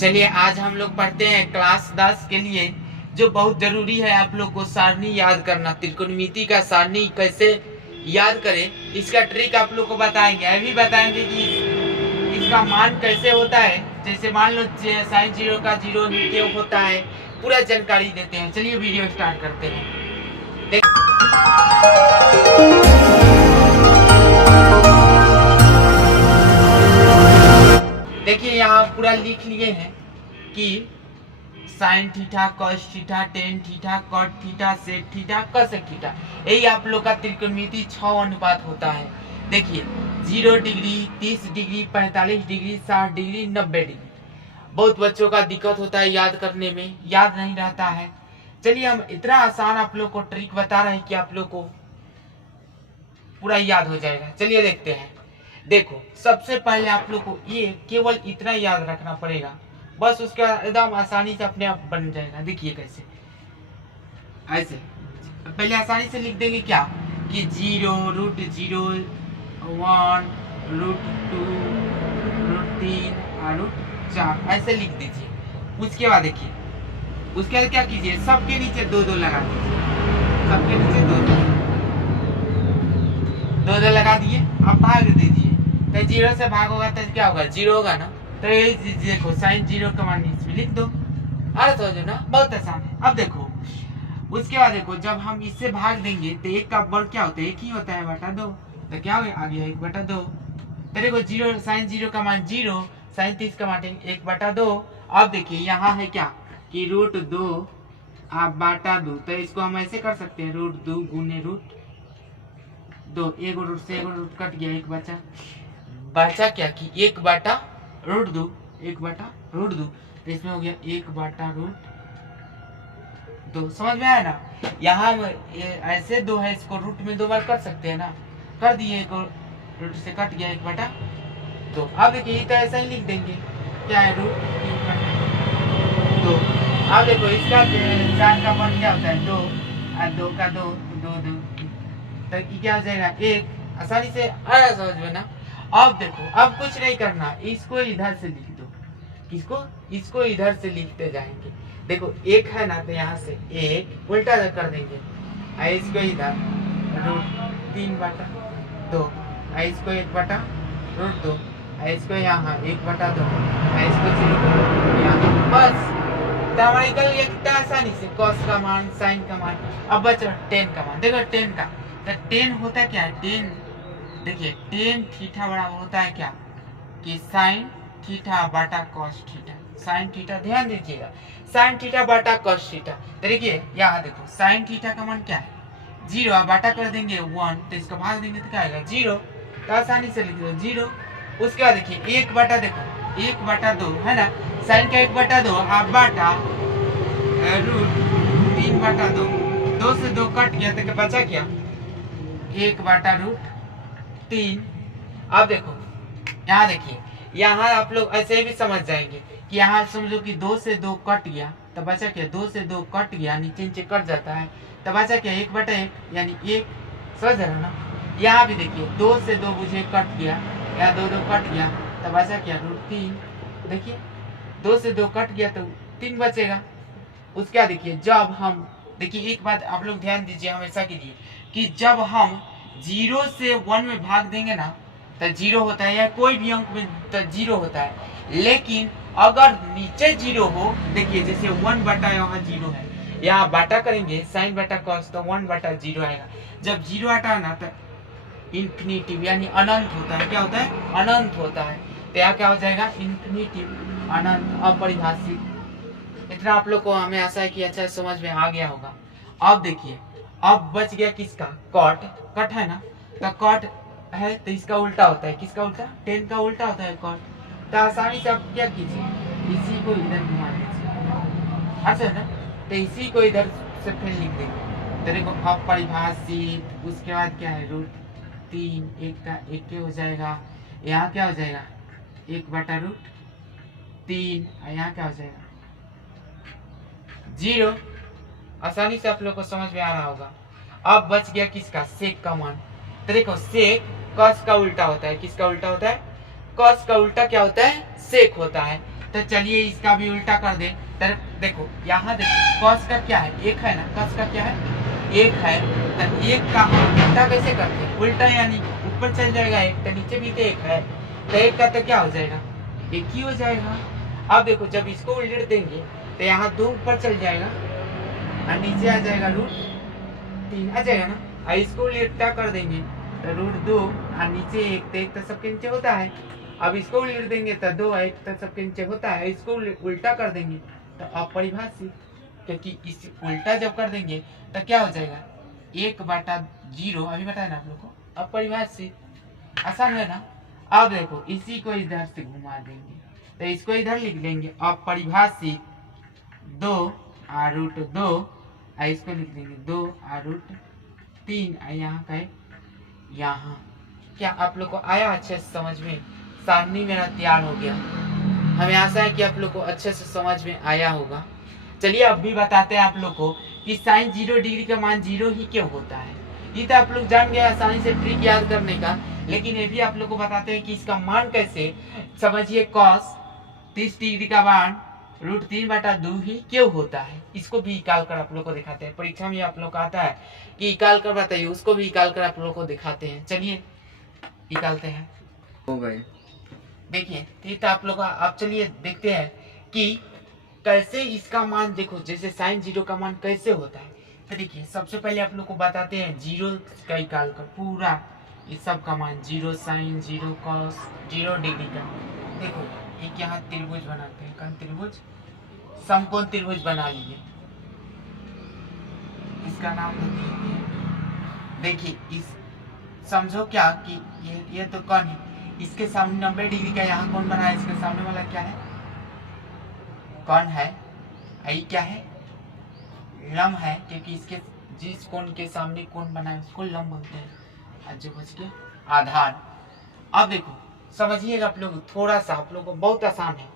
चलिए आज हम लोग पढ़ते हैं क्लास 10 के लिए जो बहुत जरूरी है आप लोग को सारणी याद करना। त्रिकोणमिति का सारणी कैसे याद करें इसका ट्रिक आप लोग को बताएंगे। यह भी बताएंगे कि इसका मान कैसे होता है। जैसे मान लो साइन जीरो का जीरो क्यों होता है, पूरा जानकारी देते हैं। चलिए वीडियो स्टार्ट करते हैं। देखिए यहाँ पूरा लिख लिए हैं कि sine theta, cos theta, tan theta, cot theta, sec theta, cosec theta, यही आप लोग का त्रिकोणमिति 6 अनुपात होता है। देखिए 0 degree, 30 degree, 45 degree, 60 degree, 90 degree. बहुत बच्चों का दिक्कत होता है याद करने में, याद नहीं रहता है। चलिए हम इतना आसान आप लोग को ट्रिक बता रहे हैं कि आप लोग को पूरा याद हो जाएगा। चलिए देखते हैं। देखो सबसे पहले आप लोग को ये केवल इतना याद रखना पड़ेगा, बस उसका एकदम आसानी से अपने आप बन जाएगा। देखिए कैसे, ऐसे पहले आसानी से लिख देंगे क्या कि 0 रूट 0 1 रूट 2 रूट 3 और रूट 4 ऐसे लिख दीजिए। उसके बाद देखिए उसके बाद क्या कीजिए, सबके नीचे 2-2 लगा दीजिए। सबके नीचे 2-2 लगा दिए। अब भाग दीजिए, तो 0 से भाग होगा तो क्या होगा, 0 होगा ना। तो यही देखो साइन 0 का मान इसमें लिख दो। अरे समझो ना, बहुत आसान है। अब देखो उसके बाद देखो जब हम इससे भाग देंगे तो एक का वर्ग क्या होता है, एक ही होता है, बटा 2। तो क्या हो गया 1/2। तो देखो 0 साइन 0 का मान 0, साइन 30 का मान 1/2। अब देखिए यहाँ है क्या कि रूट 2 आप बटा 2। तो इसको हम ऐसे कर सकते हैं, रूट 2 गुने रूट 2। एक रूट से एक रूट कट गया, एक बचा क्या कि 1/√2, 1/√2। तो इसमें हो गया 1/√2। समझ में आया ना। यहाँ ऐसे 2 है, इसको रूट में 2 बार कर सकते हैं ना, कर दिए। एक रूट से कट गया 1/2। अब देखिए तो ऐसा ही लिख देंगे, क्या है रूट 3/2। अब देखो इसका 4 का मान क्या होता है 2, और 2 का 2 2 2। तो क्या हो जाएगा 1। आसानी से आया समझ में ना। अब देखो अब कुछ नहीं करना, इसको इधर से लिख दो। किसको, इसको इधर से लिखते जाएंगे। देखो 1 है ना, तो यहाँ से 1 उल्टा कर देंगे, इसको इधर रूट 3/2, इसको 1/√2, इसको यहाँ 1/2, इसको 0 बस। तो हमारा निकल गया कितना आसानी से कॉस का मान, साइन का मान। अब बचा 10 का मान। देखो 10 का, तो 10 होता क्या है, 10 देखिए 10 थीटा बराबर होता है क्या कि साइन थीटा बटा कॉस थीटा। साइन थीटा ध्यान दीजिएगा, साइन थीटा बटा कॉस थीटा। तो देखिए यहाँ देखो साइन थीटा का मान क्या है 0, आप बाटा कर देंगे 1, तो इसको भाग देंगे तो क्या आएगा 0। तो आसानी से लिख दो 0। उसके बाद देखिए 1/, देखो 1/2 है ना, साइन का 1/2 आप बाटा रूट 3/2। 2 से 2 कट गया तो बचा क्या 1/√3। अब देखो यहाँ देखिए, यहाँ आप लोग ऐसे भी समझ जाएंगे कि यहाँ समझो कि 2 से 2 कट गया तो बचा क्या, 2 से 2 कट गया, नीचे नीचे कट जाता है तो बचा क्या 1/1 यानी 1। समझ रहे हो ना। यहाँ भी देखिए 2 से 2 मुझे कट गया, यहाँ 2 कट गया तो बचा क्या √3। देखिए 2 से 2 कट गया तो 3 बचेगा। उसके बाद देखिए जब हम, देखिए एक बात आप लोग ध्यान दीजिए हमेशा के लिए कि जब हम 0 से 1 में भाग देंगे ना तो 0 होता है, या कोई भी अंक में तो 0 होता है। लेकिन अगर नीचे 0 हो, देखिए जैसे 1/, यहाँ 0 है, यहाँ बाटा करेंगे साइन बटा कॉस तो 1/0 आएगा। जब 0 आता है ना तो इन्फिनिटिव यानी अनंत होता है। क्या होता है, अनंत होता है। तो यहाँ क्या हो जाएगा इन्फिनिटिव, अनंत, अपरिभाषित। इतना आप लोग को हमें आशा है कि अच्छा समझ में आ गया होगा। अब देखिए अब बच गया किसका, कॉट। कट है ना, तो कॉट है तो इसका उल्टा होता है, किसका उल्टा, 10 का उल्टा होता है कॉट। तो आसानी से आप क्या कीजिए, इसी को इधर घुमा दीजिए, अच्छा है ना। तो इसी को इधर से फिर लिख देंगे। तो देखो अपरिभाषित। उसके बाद क्या है √3, 1 का 1 हो जाएगा, यहाँ क्या हो जाएगा 1/√3, यहाँ क्या हो जाएगा 0। आसानी से आप लोग को समझ में आ रहा होगा। अब बच गया किसका, सेक का मान। तो देखो सेक कॉस का उल्टा होता है, किसका उल्टा होता है, कॉस का उल्टा क्या होता है सेक होता है। तो चलिए इसका भी उल्टा कर दे। तो देखो यहाँ देखो कॉस का क्या है, एक है ना, कॉस का क्या है, एक है। तो एक का हम उल्टा कैसे करते हैं, उल्टा यानी ऊपर चल जाएगा एक, तो नीचे भी तो एक है, तो एक का तो क्या हो जाएगा, एक ही हो जाएगा। अब देखो जब इसको उल्ट देंगे तो यहाँ 2 ऊपर चल जाएगा और नीचे आ जाएगा √3 आ जाएगा ना। और इसको उल्टा कर देंगे तो √2 और नीचे एक, तो एक तो सबके नीचे होता है। अब इसको उल्ट देंगे तो 2 एक तो सबके नीचे होता है, इसको उल्टा कर देंगे तो अपरिभाषित, क्योंकि इस उल्टा जब कर देंगे तो क्या हो जाएगा, 1/0, अभी बताया ना आप लोग को, अपरिभाषित। आसान है ना। अब देखो इसी को इधर से घुमा देंगे तो इसको इधर लिख देंगे अपरिभाषित 2 और √2, और इसको लिख देंगे 2 और √3, यहाँ का है यहाँ। क्या आप लोग को आया अच्छे से समझ में, सारणी मेरा तैयार हो गया। हमें आशा है कि आप लोग को अच्छे से समझ में आया होगा। चलिए अब भी बताते हैं आप लोग को कि sin 0 डिग्री का मान 0 ही क्यों होता है। ये तो आप लोग जान गए आसानी से ट्रिक याद करने का, लेकिन ये भी आप लोग को बताते हैं कि इसका मान कैसे समझिए। cos 30 डिग्री का मान √3/2 ही क्यों होता है, इसको भी निकाल कर आप लोग को दिखाते हैं। परीक्षा में आप लोग को आता है कि निकाल कर बताइए, उसको भी निकाल कर आप लोग को दिखाते हैं। चलिए निकालते हैं। हो गए। देखिए ठीक है आप लोग, आप चलिए देखते हैं कि कैसे इसका मान, देखो जैसे sin 0 का मान कैसे होता है। तो देखिए सबसे पहले आप लोग को बताते हैं 0 का निकाल कर पूरा इस सब का मान 0 sin 0 cos 0 डिग्री का। देखो एक यहाँ त्रिभुज बनाते हैं, कौन त्रिभुज, समकोण त्रिभुज बना लीजिए, इसका नाम देखिए। इस समझो क्या कि ये तो कौन है, इसके सामने 90 डिग्री का यहाँ कौन बना है, इसके सामने वाला क्या है, कौन है, यही क्या है, लंब है, क्योंकि इसके जिस कोण के सामने कोण बना है उसको लंब बोलते हैं। आज जो बच गया आधार। अब देखो समझिएगा आप लोग, थोड़ा सा आप लोग को बहुत आसान है।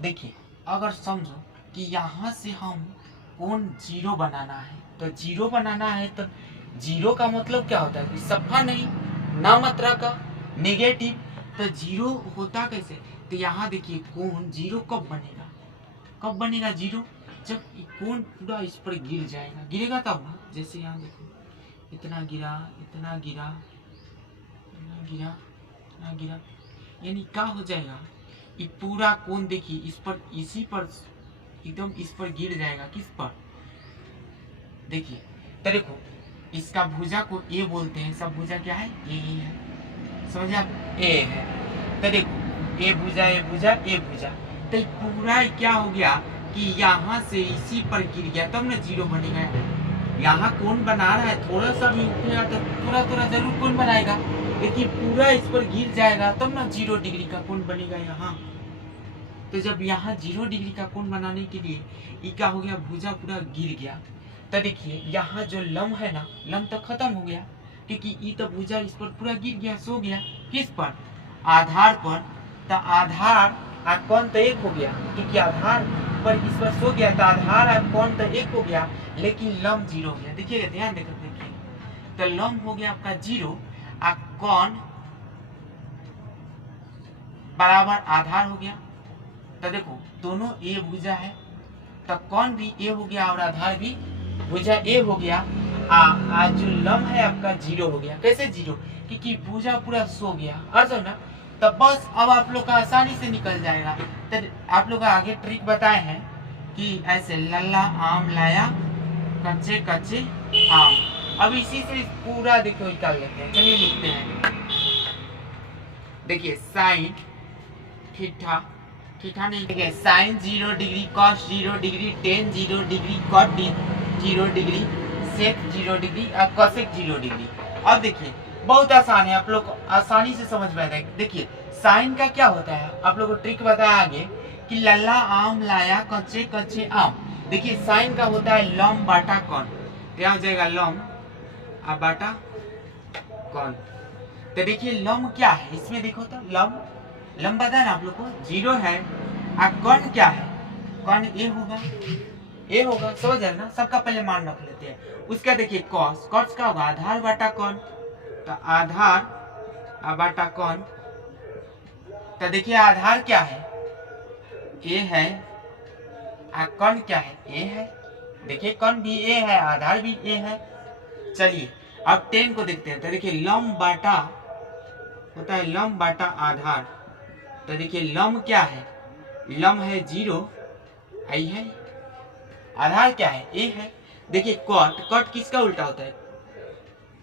देखिए अगर समझो कि यहाँ से हम कोण 0 बनाना है, तो 0 बनाना है तो 0 का मतलब क्या होता है कि सफा नहीं, ना मात्रा का, नेगेटिव। तो 0 होता कैसे, तो यहाँ देखिए कोण 0 कब बनेगा, कब बनेगा 0, जब कोण पूरा इस पर गिर जाएगा, गिरेगा तब ना। जैसे यहाँ देखो इतना गिरा, इतना गिरा, इतना गिरा, इतना गिरा, यानी क्या हो जाएगा, ये पूरा कोण देखिए इस पर, इसी पर एकदम इस पर गिर जाएगा। किस पर, देखिए तो देखो इसका भुजा को ए बोलते हैं, सब भुजा क्या है, ए ही है, समझे आप, ए है। तो देखो ए भुजा, ए भुजा, ए भुजा, तो पूरा क्या हो गया कि यहाँ से इसी पर गिर गया, तब ना 0 बनेगा। यहाँ कोण बना रहा है, थोड़ा सा भी उठेगा तो थोड़ा थोड़ा जरूर कोण बनाएगा, लेकिन पूरा इस पर गिर जाएगा तब ना 0 डिग्री का कोण बनेगा यहाँ। तो जब यहाँ 0 डिग्री का कोण बनाने के लिए ये क्या हो गया, भुजा पूरा गिर गया। तो देखिए यहाँ जो लंब है ना, लंब तो खत्म हो गया, क्योंकि ये तो भुजा इस पर पूरा गिर गया, सो गया। किस पर, आधार पर। तो आधार और कोण तो एक हो गया, क्योंकि आधार पर इस पर सो गया, तो आधार और कोण तो एक हो गया, लेकिन लंब 0 हो गया। देखिएगा ध्यान देकर देखिए, तो लंब हो गया आपका 0 और कोण बराबर आधार हो गया। तो देखो दोनों ए भुजा है, तो कोण भी ए हो गया और आधार भी भुजा ए हो गया। आज जो लंब है आपका 0 हो गया। कैसे 0, क्योंकि भुजा पूरा सो गया, अर्थ ना। तो बस अब आप लोग का आसानी से निकल जाएगा। तो आप लोग आगे ट्रिक बताए हैं कि ऐसे लल्ला आम लाया कच्चे कच्चे आम। अब इसी से पूरा देखो निकाल लेते हैं। चलिए लिखते हैं, देखिए साइन थीटा, थीटा नहीं, देखिए sine 0 degree, cos 0 degree, tan 0 degree, cot 0 degree, sec 0 degree और कोसेक 0 डिग्री। अब देखिए बहुत आसान है, आप लोग आसानी से समझ में आएगा। देखिए साइन का क्या होता है, आप लोग को ट्रिक बताया आगे कि लल्ला आम लाया कच्चे कच्चे आम। देखिए साइन का होता है लंब बाटा कोण, क्या हो जाएगा लंब और बाटा कोण। तो देखिए लंब क्या है, इसमें देखो तो लंब पता है ना आप लोग को, 0 है। और कोण क्या है, कोण ए होगा, ए होगा, समझ रहे ना। सबका पहले मान रख लेते हैं। उसका देखिए कॉस, कॉस का होगा आधार बाटा कोण, तो आधार बाटा कोण। तो देखिए आधार क्या है, ए है, कर्ण क्या है, ए है। देखिए कर्ण भी ए है, आधार भी ए है। चलिए अब 10 को देखते हैं। तो देखिए लंब बाटा होता है लंब बाटा आधार। तो देखिए लंब क्या है, लंब है 0, आई है, आधार क्या है, ए है। देखिए कॉट, कॉट किसका उल्टा होता है,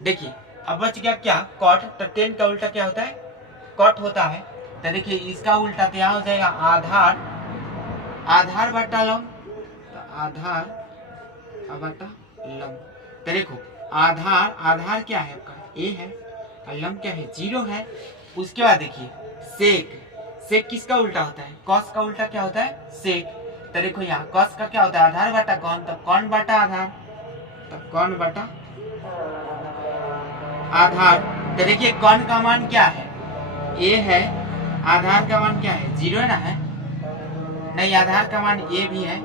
देखिए अब बच गया क्या, कॉट। तो 10 का उल्टा क्या होता है, कॉट होता है। तो देखिए इसका उल्टा तो यहाँ हो जाएगा आधार, आधार बटा लंब। तो आधार बटा लंब। तो देखो आधार, आधार क्या है आपका, ए है, और लंब क्या है, 0 है। उसके बाद देखिए सेक, सेक किसका उल्टा होता है, कॉस का उल्टा क्या होता है, सेक। तो देखो यहाँ कॉस का क्या होता है, आधार बटा कौन, तो कौन बटा आधार, तो कौन बटा आधार। तो देखिए कौन का मान क्या है, ए है, आधार का मान क्या है, 0 है ना, है नहीं, आधार का मान ए भी है,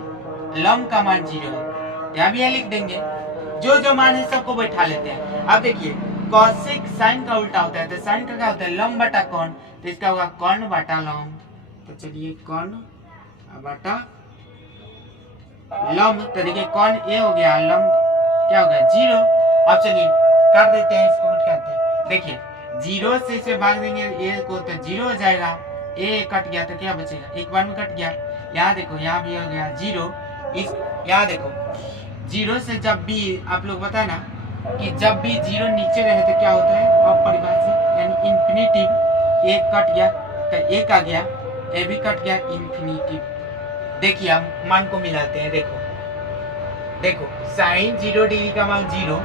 लंब का मान 0 है। यहाँ भी लिख देंगे, जो जो मान है सबको बैठा लेते हैं। अब देखिए कॉसेक साइन का उल्टा होता है, तो साइन का क्या होता है, लंब बटा कौन, तो इसका होगा कर्ण बटा लंब। तो चलिए कर्ण बटा लंब। तो देखिए कर्ण ए हो गया, लंब क्या हो गया, 0। अब चलिए कर देते हैं इसको, करते हैं। देखिए 0 से इसे भाग देंगे ए को, तो 0 हो जाएगा, ए कट गया तो क्या बचेगा, एक बार में कट गया। यहाँ देखो यहाँ भी हो गया 0। इस यहाँ देखो 0 से जब भी आप लोग बताए ना कि जब भी 0 नीचे रहे तो क्या होता है, अपरिभाषित यानी इन्फिनिटिव। एक कट गया तो एक आ गया, ए भी कट गया, इन्फिनिटिव। देखिए हम मान को मिलाते हैं, देखो देखो साइन 0 डिग्री का मान 0,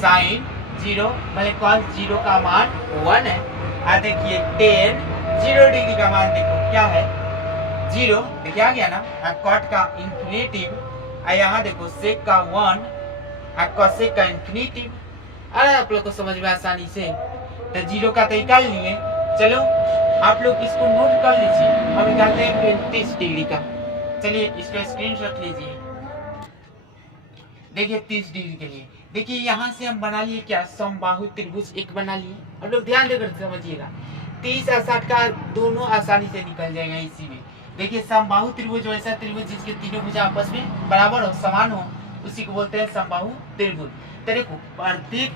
साइन 0 मतलब कॉस 0 का मान 1 है। और देखिए 10 0 डिग्री का मान देखो क्या है, 0। देखिए आ गया ना, कॉट का इन्फिनिटिव। यहाँ देखो सेक का 1, कॉसेक का इन्फिनिटिव। अरे आप लोग को समझ में आसानी से, तो 0 का तो निकाल लिए। चलो आप लोग इसको नोट कर लीजिए, हम निकालते हैं 30 डिग्री का। चलिए इसका स्क्रीन रख लीजिए। देखिए 30 डिग्री के लिए देखिए यहाँ से हम बना लिए क्या, समबाहु त्रिभुज एक बना लिए। आप लोग ध्यान देकर समझिएगा, 30 और 60 का दोनों आसानी से निकल जाएगा इसी में। देखिए समबाहु त्रिभुज वैसा त्रिभुज जिसके तीनों भुजा आपस में बराबर हो, समान हो, उसी को बोलते हैं समबाहु त्रिभुज। तो देखो प्रत्येक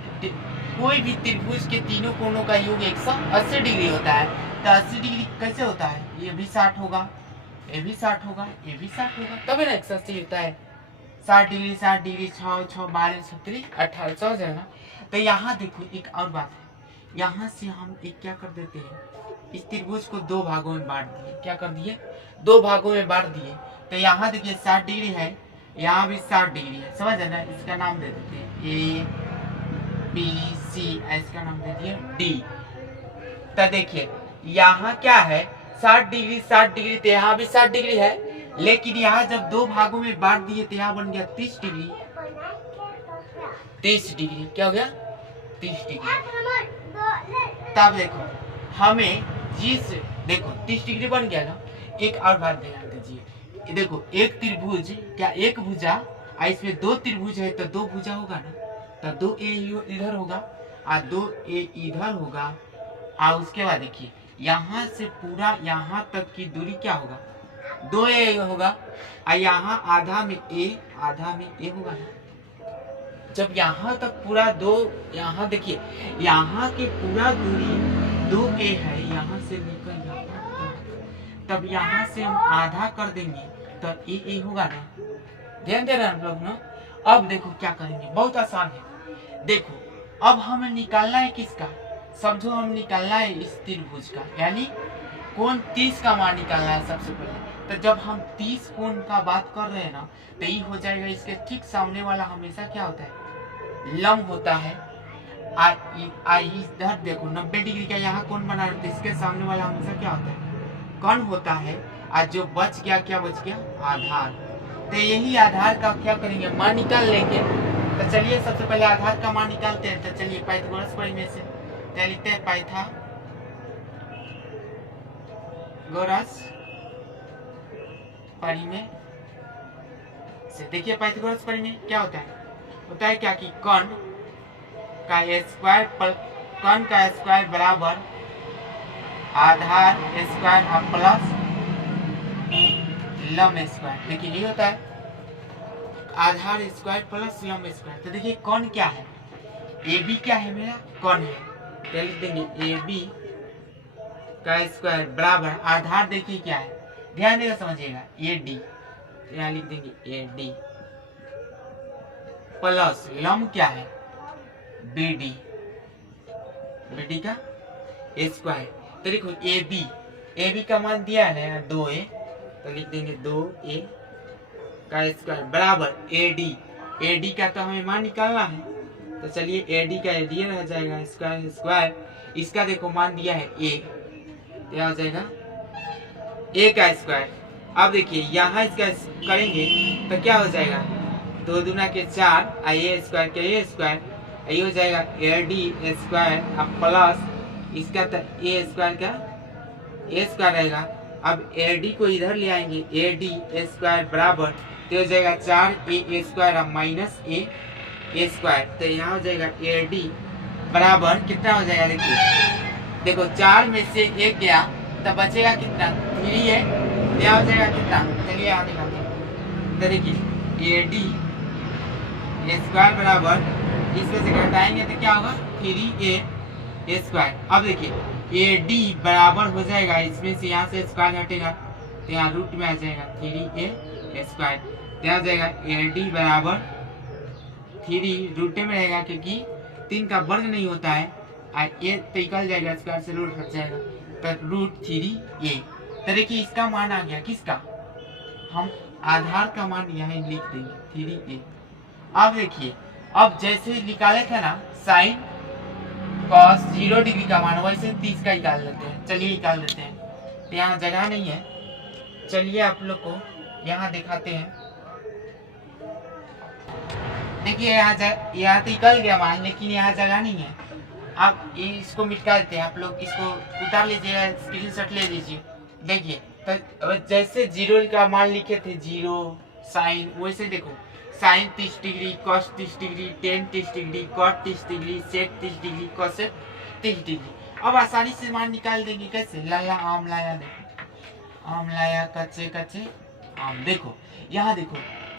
कोई भी त्रिभुज के तीनों कोणों का योग 180 डिग्री होता है। तो 80 डिग्री कैसे होता है, ये भी 60 होगा, ये भी 60 होगा, ये भी 60 होगा, तभी ना 180 होता है। 60 डिग्री 60 डिग्री 6 6 12 36 18 100 जाएगा। तो यहाँ देखो एक और बात है, यहाँ से हम एक क्या कर देते हैं, इस त्रिभुज को 2 भागों में बांट दिए। क्या कर दिए, 2 भागों में बांट दिए। तो यहाँ देखिए 60 डिग्री है, यहाँ भी 60 डिग्री है, समझ है ना। इसका नाम दे देते हैं ए बी सी, इसका नाम दे दिए डी। तो देखिए यहाँ क्या है, 60 डिग्री 60 डिग्री, तो यहाँ भी 60 डिग्री है। लेकिन यहाँ जब 2 भागों में बांट दिए तो यहाँ बन गया 30 डिग्री। 30 डिग्री क्या हो गया, 30 डिग्री। तब देखो हमें जिस, देखो 30 डिग्री बन गया ना। एक और बात ध्यान दीजिए, देखो एक त्रिभुज क्या, एक भुजा, इसमें 2 त्रिभुज है तो 2 भुजा होगा ना। तो 2a इधर होगा और 2a इधर होगा। और उसके बाद देखिए यहाँ से पूरा यहाँ तक की दूरी क्या होगा, 2a होगा। और यहाँ आधा में a, आधा में a होगा ना। जब यहाँ तक पूरा 2, यहाँ देखिए यहाँ की पूरा दूरी 2a है, यहाँ से लेकर यहाँ तब यहाँ से हम आधा कर देंगे तो a होगा ना। ध्यान दे रहे हैं हम लोग ना। अब देखो क्या करेंगे, बहुत आसान है। देखो अब हमें निकालना है किसका, समझो हम निकालना है इस त्रिभुज का, यानी कोण 30 का मान निकालना है सबसे पहले। तो जब हम 30 कोण का बात कर रहे हैं ना, तो ये हो जाएगा इसके ठीक सामने वाला हमेशा क्या होता है, लंब होता है। इधर देखो 90 डिग्री का यहाँ कोण बना रहे, तो इसके सामने वाला हमेशा क्या होता है, कर्ण होता है। और जो बच गया, क्या बच गया, आधार। तो यही आधार का क्या करेंगे, मान निकाल लेंगे। तो चलिए सबसे पहले आधार का मान निकालते हैं। तो चलिए पाइथागोरस प्रमेय से लिखते हैं, पाइथागोरस प्रमेय से। देखिए पाइथागोरस प्रमेय क्या होता है क्या कि कर्ण का स्क्वायर बराबर आधार स्क्वायर प्लस लंब स्क्वायर। देखिए ये होता है आधार स्क्वायर प्लस लंब स्क्वायर। तो देखिए कौन क्या है, ए बी क्या है मेरा कौन है, क्या लिख देंगे ए बी का स्क्वायर बराबर आधार देखिए क्या है, ध्यान देगा समझिएगा ए डी, यहाँ लिख देंगे ए डी प्लस लंब क्या है बी डी, बी डी का स्क्वायर। तो देखो ए बी का मान दिया है ना 2a, तो लिख देंगे 2a का स्क्वायर बराबर ए डी का तो हमें मान निकालना है, तो चलिए ए डी का एडी रह जाएगा स्क्वायर स्क्वायर, इसका देखो मान दिया है a, क्या हो जाएगा a का स्क्वायर। अब देखिए यहाँ इसका करेंगे तो क्या हो जाएगा 2 दूना के 4 ए स्क्वायर के ए स्क्वायर, ये हो जाएगा ए डी स्क्वायर अब प्लस इसका तो ए स्क्वायर का ए स्क्वायर रहेगा। अब ए डी को इधर ले आएंगे ए डी स्क्वायर बराबर तो हो जाएगा 4a स्क्वायर अब माइनस ए स्क्वायर, तो यहाँ हो जाएगा ए डी बराबर कितना हो जाएगा देखो 4 में से 1 गया तो बचेगा कितना 3a, क्या हो जाएगा कितना, चलिए यहाँ दिखाते हैं। तो देखिए ए डी स्क्वायर बराबर इसमें से घटाएंगे तो क्या होगा 3a स्क्वायर। अब देखिए ए डी बराबर हो जाएगा इसमें से यहाँ से स्क्वायर हटेगा तो यहाँ रूट में आ जाएगा 3a स्क्वायर, तो आ जाएगा ए डी बराबर 3 रूट में रहेगा क्योंकि 3 का वर्ग नहीं होता है, ए तो निकल जाएगा स्क्वायर से रूट हट जाएगा तो रूट 3a। तो देखिए इसका मान आ गया किसका, हम आधार का मान यहाँ लिख देंगे 3a। अब देखिए अब जैसे निकाले थे ना साइन कॉस 0 डिग्री का मान वैसे 30 का निकाल लेते हैं, चलिए निकाल लेते हैं। तो यहाँ जगह नहीं है, चलिए आप लोग को यहाँ दिखाते हैं। देखिए यहाँ तो निकल गया मान, लेकिन यहाँ जगह नहीं है। आप इसको मिटा देते हैं, आप लोग इसको उतार लीजिएगा, स्क्रीनशॉट ले लीजिए। देखिए तो जैसे 0 का मान लिखे थे 0 साइन, वैसे देखो sine 30 degree cos 30 degree tan 30 degree cot 30 degree sec 30 degree cosec 30 degree. अब आसानी से मान निकाल देंगे कैसे, लाया आम लाया, देखो आम लाया कच्चे कच्चे आम। देखो यहाँ देखो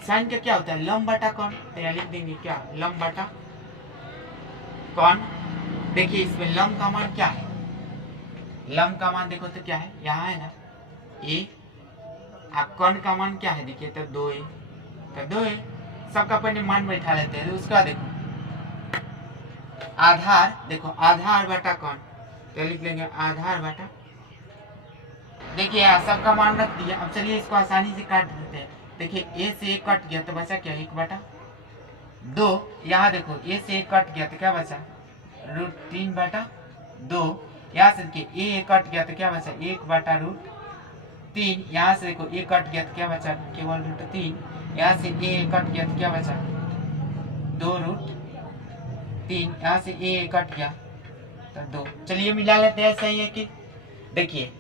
साइन का क्या होता है लंब बटा कौन, तो यहाँ लिख देंगे क्या लंब बटा कौन। देखिए इसमें लंब का मान क्या है, लंब का मान देखो तो क्या है यहाँ है ना a, अब कौन का मान क्या है देखिए तो 2a, तो 2a सबका पहले मान बैठा लेते हैं। तो उसका देखो आधार, देखो आधार बटा कौन, तो लिख लेंगे आधार बटा, देखिए सबका मान रख दिया। अब चलिए इसको आसानी से काट देते हैं। देखिए a से 1 कट गया तो बचा क्या 1 बटा 2, यहाँ देखो a से 1 कट गया तो क्या बचा रूट 3 बटा 2, यहाँ से देखिए a कट गया तो क्या बचा 1 बटा रूट 3, यहाँ से देखो a कट गया तो क्या बचा केवल रूट 3, यहाँ से a कट गया तो क्या बचा 2 रूट 3, यहाँ से a कट गया तो 2। चलिए मिला लेते हैं, सही है कि देखिए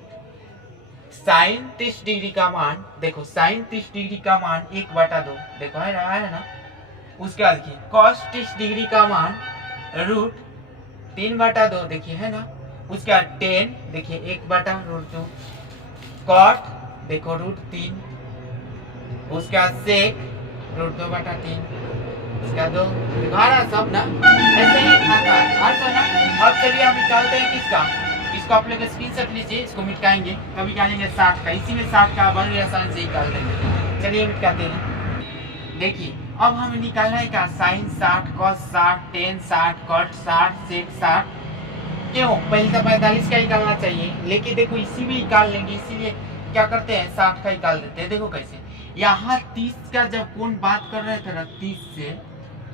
साइन 30 डिग्री का मान, देखो साइन 30 डिग्री का मान 1 बटा 2, देखो है ना। उसके बाद देखिए कॉस 30 डिग्री का मान रूट 3 बटा 2, देखिए है ना। उसके बाद टेन देखिए 1 बटा रूट 2, कॉट देखो रूट 3, उसके बाद सेक रूट 2 बटा 3, उसका 2 दिखाना सब ना ऐसे ही आता है हर ना। अब चलिए हम निकालते हैं किसका, इसको आप लोग स्क्रीनशॉट लीजिए, इसको मिटाएंगे तब निकालेंगे 60 का, इसी में 60 का बन गया आसान से निकाल देंगे। चलिए मिटाते हैं। देखिए अब हमें निकालना है क्या साइन 60 कॉस 60 टेन 60 कॉट 60 सेक 60, क्यों पहले तो 45 का निकालना चाहिए, लेकिन देखो इसी में निकाल लेंगे, इसीलिए क्या करते हैं 60 का निकाल देते हैं। देखो कैसे यहाँ 30 का जब कौन बात कर रहे थे ना 30 से,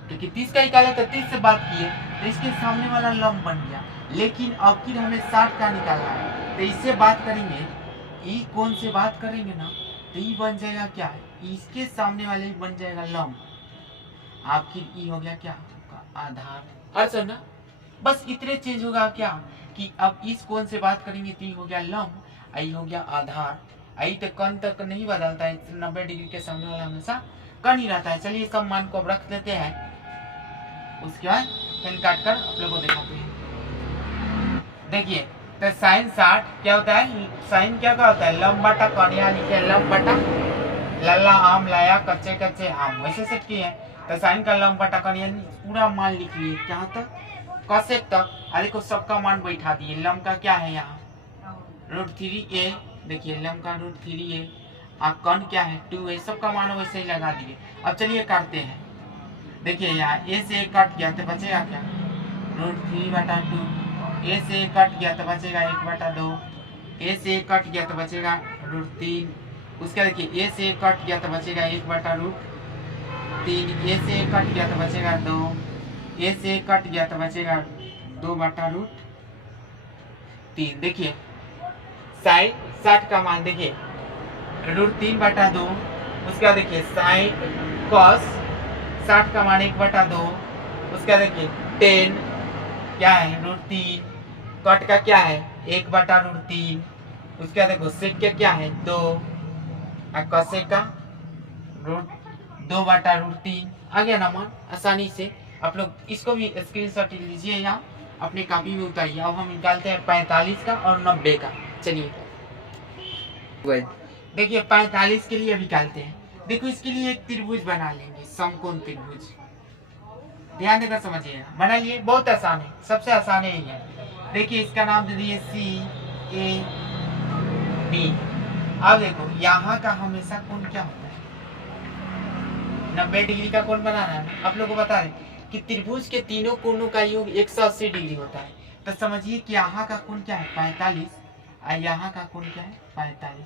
क्योंकि 30 का निकाले तो 30 से बात किए तो इसके सामने वाला लंब बन गया, लेकिन अब फिर हमें 60 का निकालना है तो इससे बात करेंगे, ई कौन से बात करेंगे ना तो ई बन जाएगा क्या है इसके सामने वाले बन जाएगा लंब, आखिर ई हो गया क्या आधार। अच्छा ना बस इतने चेंज होगा क्या कि अब इस कौन से बात करेंगे तो ई हो गया लंब, आई हो गया आधार, आई तो कण तक नहीं बदलता है, 90 डिग्री के सामने वाला हमेशा कण ही रहता है। चलिए सब मान को रख देते हैं, उसके बाद पेन काट कर आप लोगों को दिखाते हैं। देखिए तो साइन 60 क्या होता है, साइन क्या होता है लंब बटा कण, यहाँ लिखे लंब बटा लल्ला आम लाया कच्चे कच्चे आम, वैसे सेट किए हैं। तो साइन का लम बटा कन यानी पूरा मान लिख लिए क्या तक कसेक तक। अरे को सबका मान बैठा दिए। लम का क्या है यहाँ √3a, देखिए लम का √3a और कन क्या है 2a, सबका मान वैसे ही लगा दिए। अब चलिए काटते हैं। देखिए यहाँ a से एक कट गया तो बचेगा क्या √3/2, a से एक कट गया तो बचेगा 1/2, a से एक कट गया तो बचेगा √3। उसका देखिए a से एक कट गया तो बचेगा 1/√3, a से एक कट गया तो बचेगा 2, a से एक कट गया तो बचेगा 2/√3। देखिए साइन 60 का मान देखिए √3/2, उसका देखिए साइन कॉस 60 का मान 1/2, उसका देखिए 10 क्या है √3, कट का क्या है 1/√3, उसका देखो सेक के क्या है 2 और कसे का √2/√3। आ गया ना मान आसानी से। आप लोग इसको भी स्क्रीनशॉट लीजिए यहाँ अपनी कॉपी में उतारिए। अब हम निकालते हैं 45 का और 90 का। चलिए देखिए 45 के लिए निकालते हैं। देखो इसके लिए एक त्रिभुज बना लेंगे, समकोण त्रिभुज। ध्यान देकर समझिएगा, बना लिए, बहुत आसान है, सबसे आसान है ये। देखिए इसका नाम दे दिए CAB। अब देखो यहाँ का हमेशा कोण क्या होता है 90 डिग्री का कोण बनाना है। आप लोगों को बता दें कि त्रिभुज के तीनों कोणों का योग 180 डिग्री होता है। तो समझिए कि यहाँ का कोण क्या है 45 और यहाँ का कोण क्या है 45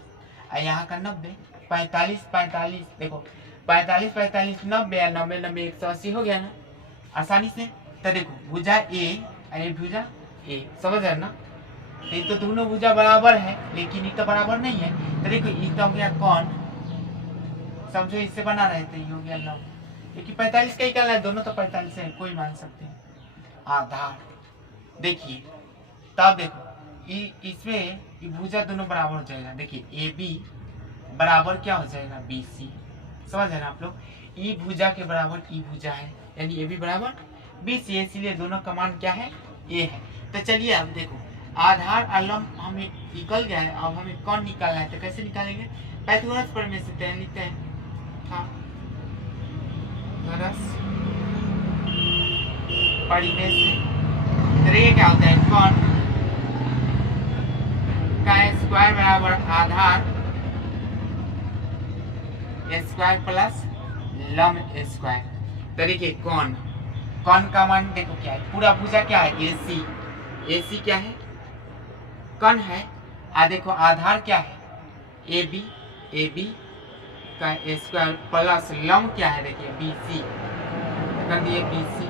और यहाँ का 90। 45 देखो 45 90 और 90 180 हो गया ना आसानी से। तो देखो भुजा ए और ये भुजा ए, समझ रहे ना। तो ये तो दोनों भुजा बराबर है लेकिन ये तो बराबर नहीं है। तो देखो ये तो हो गया कौन, समझो इससे बना रहे थे, ये हो गया 9, क्योंकि 45 का ही करना है, दोनों तो 45 है, कोई मान सकते हैं। आधार देखिए तब देखो इसमें भुजा दोनों बराबर हो जाएगा। देखिए AB बराबर क्या हो जाएगा BC, समझ रहे ना आप लोग। ई भुजा के बराबर ई भुजा है यानी AB बराबर BC, इसलिए दोनों का मान क्या है A है। तो चलिए अब देखो आधार अलम हमें निकल गया है। अब हमें कौन निकालना है, तो कैसे निकालेंगे पाइथागोरस प्रमेय से लिखते हैं। परिमेय से क्या होता है कौन का स्क्वायर बराबर आधार स्क्वायर प्लस लम स्क्वायर। तो देखिए कौन का मान देखो क्या है, पूरा भुजा क्या है AC क्या है कौन है, देखो आधार क्या है AB का स्क्वायर प्लस लम क्या है देखिए BC, कर दिए BC।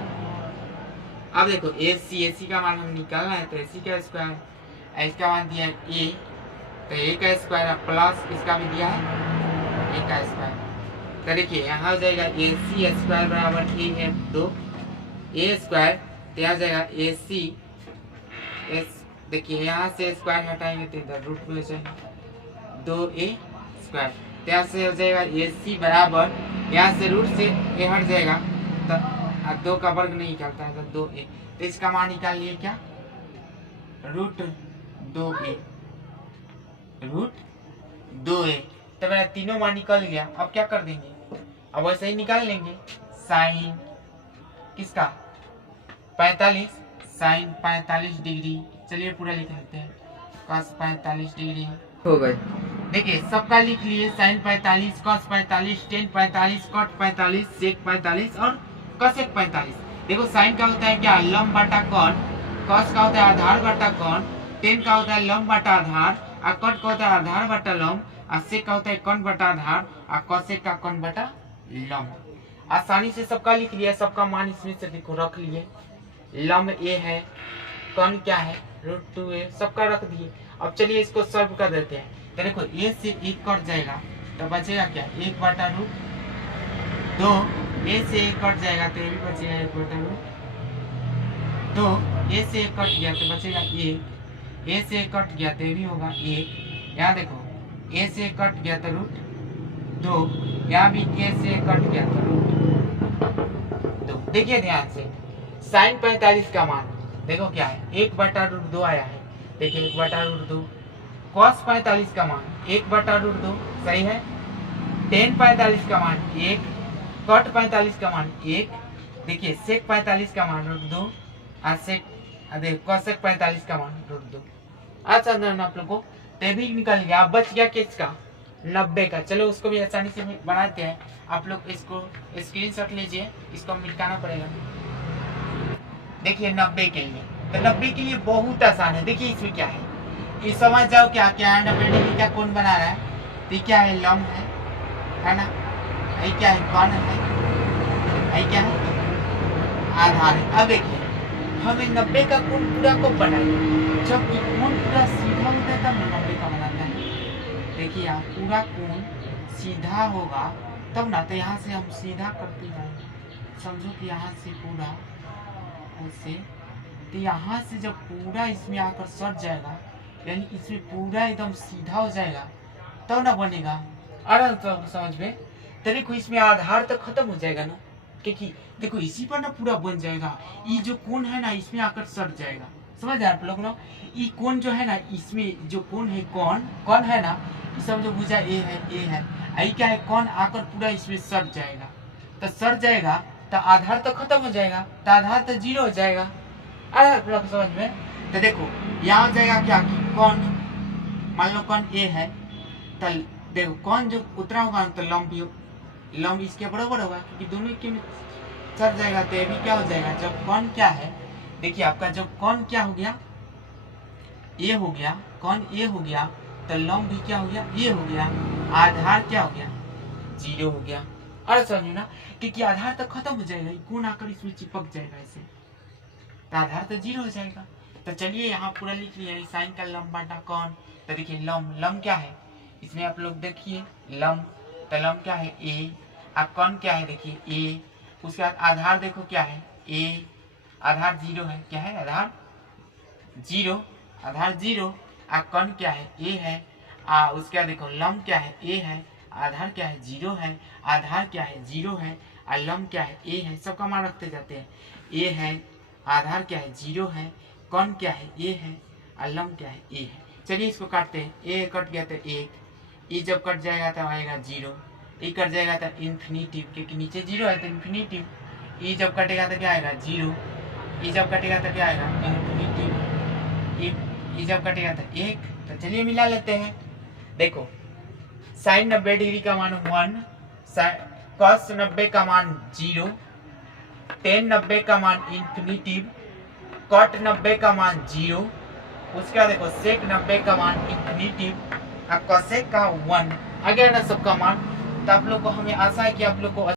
अब देखो AC का मान हम निकालना है तो AC का स्क्वायर, इसका मान दिया है A, तो A का स्क्वायर प्लस इसका भी दिया है A का स्क्वायर। तो देखिए यहाँ हो जाएगा AC स्क्वायर बराबर A है 2 A स्क्वायर, तो यहाँ जाएगा AC देखिए यहाँ से स्क्वायर हटाएंगे तो इधर रूट में जाएगा 2A स्क्वायर, तो यहाँ से हो जाएगा AC बराबर, यहाँ से रूट से A हट जाएगा तो 2 का वर्ग नहीं निकलता है तो 2A, तो इसका मान निकाल लिए क्या √2A। तो मेरा तीनों मान निकल गया। अब क्या कर देंगे, अब वैसे ही निकाल लेंगे साइन किसका 45 साइन 45 डिग्री। चलिए पूरा लिख लेते हैं cos 45 डिग्री हो गए। देखिए सबका लिख लिए sign 45 cos 45 tan 45 cot 45 sec 45 और cosec 45। देखो साइन का होता है क्या लंब बटा कॉन, cos का होता है आधार बटा कॉन, tan का होता है लंब बटा आधार, और cot का होता है आधार बटा लंब, और sec का होता है कॉन बटा आधार, और cosec का कॉन बटा लंब। आसानी से सबका लिख लिया, सबका मान इसमें से देखो रख लिए। लंब A है, कॉन क्या है √2A, सबका रख दिए। अब चलिए इसको सॉल्व कर देते हैं। तो देखो A से 1 कट जाएगा तो बचेगा क्या 1/√2, A से 1 कट जाएगा तो ये भी बचेगा 1/√2, A से 1 कट गया तो बचेगा 1, A से 1 कट गया तो ये भी होगा 1। यहाँ देखो A से 1 कट गया तो √2, यहाँ भी A से 1 कट गया तो √2। देखिए ध्यान से साइन 45 का मान देखो क्या है 1/√2 आया है। देखिए 1/√2, cos 45 का मान 1/√2 सही है, टेन 45 का मान 1, कट 45 का मान 1, देखिए सेक 45 का मान √2 और सेक कोसेक 45 का मान √2। अच्छा आप लोग को भी निकल गया। अब बच गया किसका 90 का। चलो उसको भी आसानी से बनाते हैं। आप लोग इसको स्क्रीनशॉट लीजिए, इसको मिटाना पड़ेगा। देखिए 90 के लिए, तो 90 के लिए बहुत आसान है। देखिए इसमें क्या है, ये समझ जाओ क्या क्या है। 90 डिग्री का कौन बना रहा है, तो क्या है लंब है ना, ये क्या है कौन है, ये क्या है आधार है। अब देखिए हमें 90 का कोण पूरा को बनाए, जब कोण पूरा सीधा होता है तब 90 का बनाता है। देखिए आप पूरा कोण सीधा होगा तब ना, तो यहाँ से हम सीधा करते जाएंगे। समझो कि यहाँ से पूरा ऐसे, तो यहाँ से जब पूरा इसमें आकर सट जाएगा, यानी इसमें पूरा एकदम सीधा हो जाएगा तब ना बनेगा। आराम तो समझ में। तो देखो इसमें आधार तो खत्म हो जाएगा ना, क्योंकि देखो इसी पर ना पूरा बन जाएगा। ये जो कोण है ना इसमें आकर सट जाएगा। समझ आप लोग ना, ये कोण जो है ना, इसमें जो कोण है कौन है ना, समझो भुजा ए है, आई क्या है कौन आकर पूरा इसमें सट जाएगा। तो सट जाएगा तो आधार तो खत्म हो जाएगा, तो आधार तो 0 हो जाएगा। आप लोग समझ में। तो देखो यहाँ हो जाएगा क्या कि कौन, मान लो कौन ए है, तो देखो कौन जो उतरा होगा तो लंब इसके बराबर होगा, क्योंकि दोनों के सट जाएगा। तो ये भी क्या हो जाएगा, जब कौन क्या है, देखिए आपका जब कौन क्या हो गया ए हो गया, कौन ए हो गया, तो लंब भी क्या हो गया ए हो गया, आधार क्या हो गया 0 हो गया। और समझो ना, क्योंकि आधार तो खत्म हो जाएगा, कोण आकर इसमें चिपक जाएगा ऐसे, तो आधार तो 0 हो जाएगा। तो चलिए यहाँ पूरा लिख लिया, साइन का लंब बांटा कौन। तो देखिए लंब क्या है, इसमें आप लोग देखिए लंब, तो लंब क्या है ए, और कौन क्या है देखिए ए, उसके बाद आधार देखो क्या है ए, आधार 0 है, क्या है आधार 0, आधार 0, और कौन क्या है ए है, उसके बाद देखो लंब क्या है ए है, आधार क्या है 0 है, आधार क्या है 0 है, और लंब क्या है ए है। सबका मान रखते जाते हैं, ए है, आधार क्या है 0 है, कौन क्या है ए है, और लंब क्या है ए है। चलिए इसको काटते हैं, ए कट गया तो 1, ई जब कट जाएगा तब आएगा 0, ई कट जाएगा तो इन्फिनिटिव, क्योंकि नीचे 0 है तो इन्फिनिटिव। ई जब कटेगा तो क्या आएगा 0, ई जब कटेगा तो क्या आएगा इन्फिनिटिव, ई जब कटेगा तो 1। तो चलिए मिला लेते हैं। देखो साइन 90 डिग्री का मान 1, कॉस 90 का मान 0, टेन 90 का मान इन्फिनिटिव, कॉट 90 का मान 0, उसके बाद देखो सेक 90 का मान इन्फिनिटिव, और कोसेक का 1 आ गया ना सबका मान। तो आप लोग को हमें आशा है कि आप लोग को